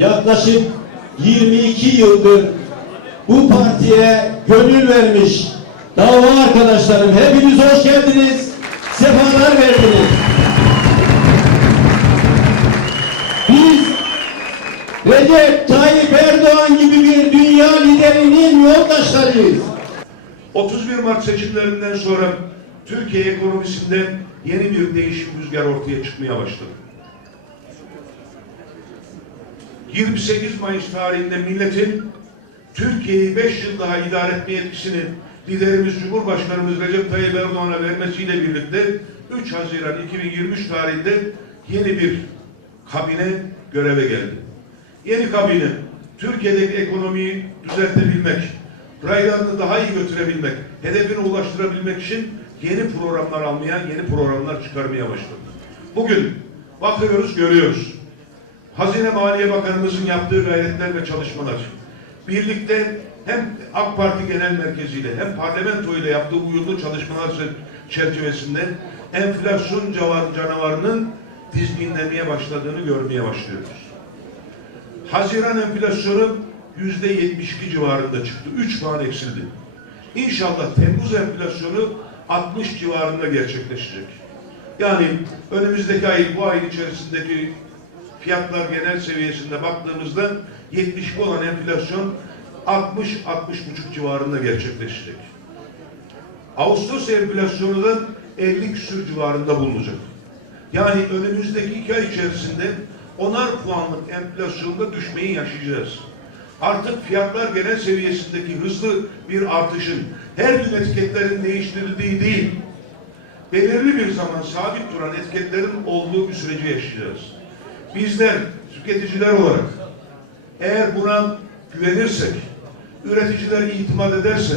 yaklaşık 22 yıldır bu partiye gönül vermiş dava arkadaşlarım hepiniz hoş geldiniz, sefalar verdiniz. Biz Recep Tayyip Erdoğan gibi bir dünya liderinin yoldaşlarıyız. 31 Mart seçimlerinden sonra Türkiye ekonomisinde yeni bir değişim rüzgarı ortaya çıkmaya başladı. 28 Mayıs tarihinde milletin Türkiye'yi 5 yıl daha idare etme yetkisini liderimiz Cumhurbaşkanımız Recep Tayyip Erdoğan'a vermesiyle birlikte 3 Haziran 2023 tarihinde yeni bir kabine göreve geldi. Yeni kabine Türkiye'deki ekonomiyi düzeltebilmek, raylarını daha iyi götürebilmek, hedefine ulaştırabilmek için yeni programlar almaya, yeni programlar çıkarmaya başladı. Bugün bakıyoruz, görüyoruz. Hazine Maliye Bakanımızın yaptığı gayretler ve çalışmalar, birlikte hem AK Parti Genel Merkezi ile hem parlamento ile yaptığı uyumlu çalışmalar çerçevesinde enflasyon canavarının dizginlemeye başladığını görmeye başlıyoruz. Haziran enflasyonu yüzde 72 civarında çıktı. 3 puan eksildi. İnşallah Temmuz enflasyonu 60 civarında gerçekleşecek. Yani önümüzdeki ay bu ayın içerisindeki fiyatlar genel seviyesinde baktığımızda 72 olan enflasyon 60-60,5 civarında gerçekleşecek. Ağustos enflasyonu da 50 küsür civarında bulunacak. Yani önümüzdeki iki ay içerisinde onar puanlık enflasyonda düşmeyi yaşayacağız. Artık fiyatlar genel seviyesindeki hızlı bir artışın her gün etiketlerin değiştirildiği değil, belirli bir zaman sabit duran etiketlerin olduğu bir süreci yaşayacağız. Bizler tüketiciler olarak eğer buna güvenirsek, üreticiler itimat ederse,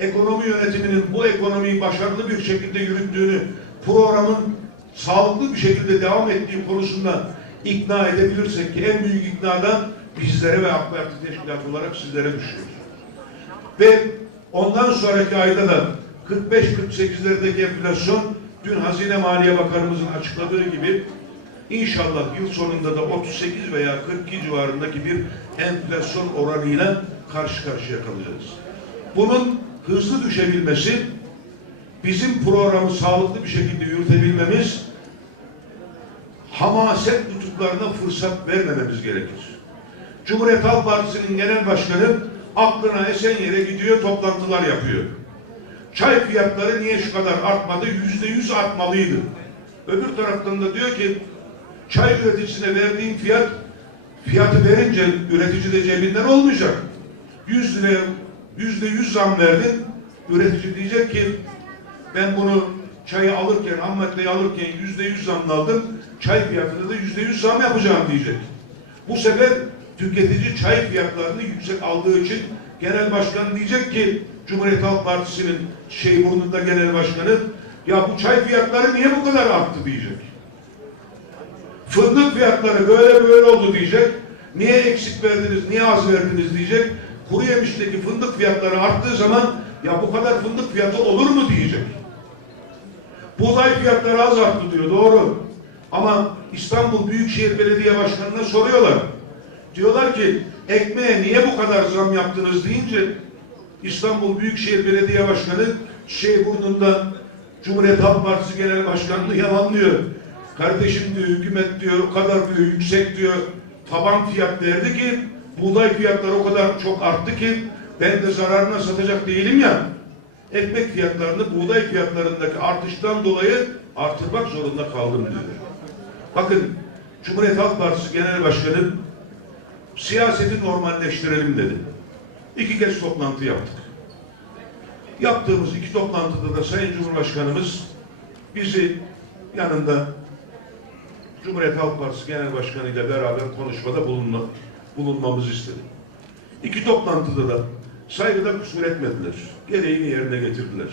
ekonomi yönetiminin bu ekonomiyi başarılı bir şekilde yürüttüğünü, programın sağlıklı bir şekilde devam ettiği konusunda ikna edebilirsek ki en büyük iknadan bizlere ve AK Parti teşkilatı olarak sizlere düşüyor. Ve ondan sonraki ayda da 45-48'lerdeki enflasyon dün Hazine Maliye Bakanımızın açıkladığı gibi inşallah yıl sonunda da 38 veya 42 civarındaki bir enflasyon oranıyla karşı karşıya kalacağız. Bunun hızlı düşebilmesi bizim programı sağlıklı bir şekilde yürütebilmemiz hamaset tutuklarına fırsat vermememiz gerekir. Cumhuriyet Halk Partisi'nin genel başkanı aklına esen yere gidiyor, toplantılar yapıyor. Çay fiyatları niye şu kadar artmadı? Yüzde yüz artmalıydı. Öbür taraftan da diyor ki çay üreticisine verdiğin fiyat fiyatı verince üretici de cebinden olmayacak. 100 liraya yüzde yüz zam verdin. Üretici diyecek ki ben bunu çayı alırken, ham alırken yüzde yüz zamla aldım. Çay fiyatını da yüzde yüz zam yapacağım diyecek. Bu sefer tüketici çay fiyatlarını yüksek aldığı için genel başkan diyecek ki Cumhuriyet Halk Partisi'nin şey burnunda genel başkanı ya bu çay fiyatları niye bu kadar arttı diyecek. Fındık fiyatları böyle böyle oldu diyecek. Niye eksik verdiniz, niye az verdiniz diyecek. Kuru yemişteki fındık fiyatları arttığı zaman ya bu kadar fındık fiyatı olur mu diyecek. Buğday fiyatları az arttı diyor doğru. Ama İstanbul Büyükşehir Belediye Başkanı'na soruyorlar. Diyorlar ki ekmeğe niye bu kadar zam yaptınız deyince İstanbul Büyükşehir Belediye Başkanı şey burnunda Cumhuriyet Halk Partisi Genel Başkanlığı yalanlıyor. Kardeşim diyor hükümet diyor o kadar diyor yüksek diyor taban fiyat verdi ki buğday fiyatları o kadar çok arttı ki ben de zararına satacak değilim ya ekmek fiyatlarını buğday fiyatlarındaki artıştan dolayı artırmak zorunda kaldım diyor. Bakın Cumhuriyet Halk Partisi Genel Başkanı siyaseti normalleştirelim dedi. İki kez toplantı yaptık. Yaptığımız iki toplantıda da Sayın Cumhurbaşkanımız bizi yanında Cumhuriyet Halk Partisi Genel Başkanı ile beraber konuşmada bulunma, bulunmamızı istedi. İki toplantıda da saygıda kusur etmediler. Gereğini yerine getirdiler.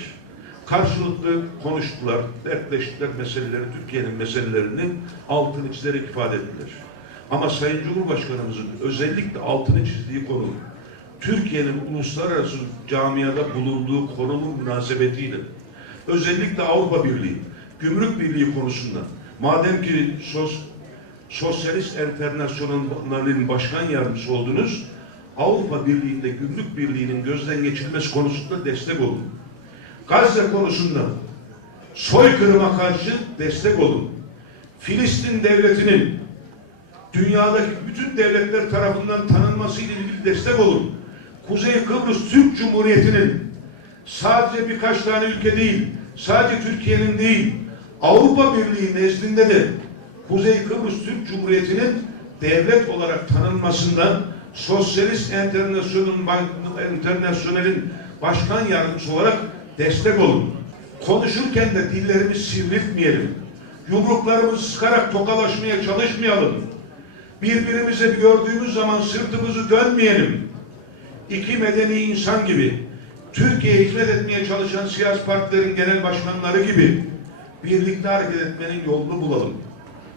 Karşılıklı konuştular, dertleştiler meseleleri, Türkiye'nin meselelerini altını çizerek ifade ettiler. Ama Sayın Cumhurbaşkanımızın özellikle altını çizdiği konu, Türkiye'nin uluslararası camiada bulunduğu konumun münasebetiyle, özellikle Avrupa Birliği, Gümrük Birliği konusunda, madem ki söz Sosyalist Enternasyonel'in başkan yardımcısı oldunuz. Avrupa Birliği'nde gümrük birliğinin gözden geçirilmesi konusunda destek olun. Gazze konusunda soykırıma karşı destek olun. Filistin devletinin dünyadaki bütün devletler tarafından tanınması ile ilgili destek olun. Kuzey Kıbrıs Türk Cumhuriyeti'nin sadece birkaç tane ülke değil, sadece Türkiye'nin değil, Avrupa Birliği nezdinde de Kuzey Kıbrıs Türk Cumhuriyeti'nin devlet olarak tanınmasından Sosyalist Enternasyonel'in başkan yardımcısı olarak destek olun. Konuşurken de dillerimizi sivriltmeyelim. Yumruklarımızı sıkarak tokalaşmaya çalışmayalım. Birbirimize gördüğümüz zaman sırtımızı dönmeyelim. İki medeni insan gibi, Türkiye'ye hizmet etmeye çalışan siyasi partilerin genel başkanları gibi birlikte hareket etmenin yolunu bulalım.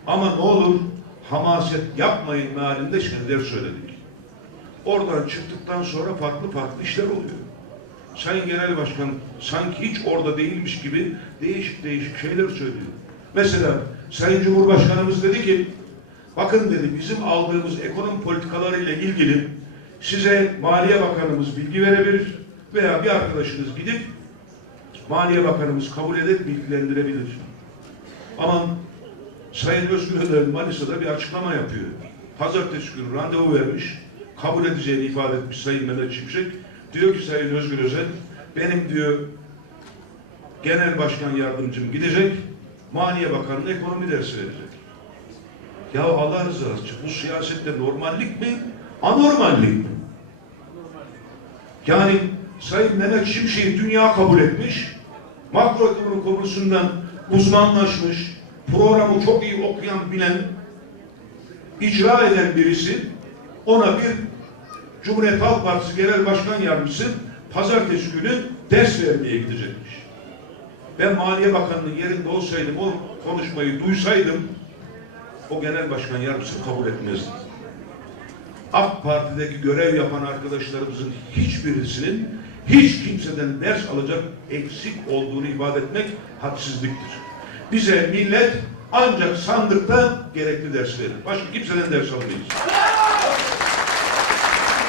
Ama ne olur hamaset yapmayın mealinde şeyler söyledik. Oradan çıktıktan sonra farklı farklı işler oluyor. Sayın Genel Başkan sanki hiç orada değilmiş gibi değişik değişik şeyler söylüyor. Mesela Sayın Cumhurbaşkanımız dedi ki bakın dedi bizim aldığımız ekonomi politikalarıyla ilgili size Maliye Bakanımız bilgi verebilir veya bir arkadaşınız gidip Maliye Bakanımız kabul eder bilgilendirebilir. Ama Sayın Özgür Özel Manisa'da bir açıklama yapıyor. Pazartesi günü randevu vermiş, kabul edeceğini ifade etmiş Sayın Mehmet Şimşek. Diyor ki Sayın Özgür Özel, benim diyor genel başkan yardımcım gidecek, Maliye Bakanı'na ekonomi dersi verecek. Ya Allah rızası için bu siyasette normallik mi, anormallik mi? Yani Sayın Mehmet Şimşek'i dünya kabul etmiş, makroekonomi konusundan uzmanlaşmış, programı çok iyi okuyan, bilen, icra eden birisi ona bir Cumhuriyet Halk Partisi Genel Başkan Yardımcısı pazartesi günü ders vermeye gidecekmiş. Ben Maliye Bakanı'nın yerinde olsaydım, o konuşmayı duysaydım, o genel başkan yardımcısını kabul etmezdim. AK Parti'deki görev yapan arkadaşlarımızın hiçbirisinin hiç kimseden ders alacak eksik olduğunu ifade etmek hadsizliktir. Bize millet ancak sandıkta gerekli ders verir. Başka kimseden ders almayız.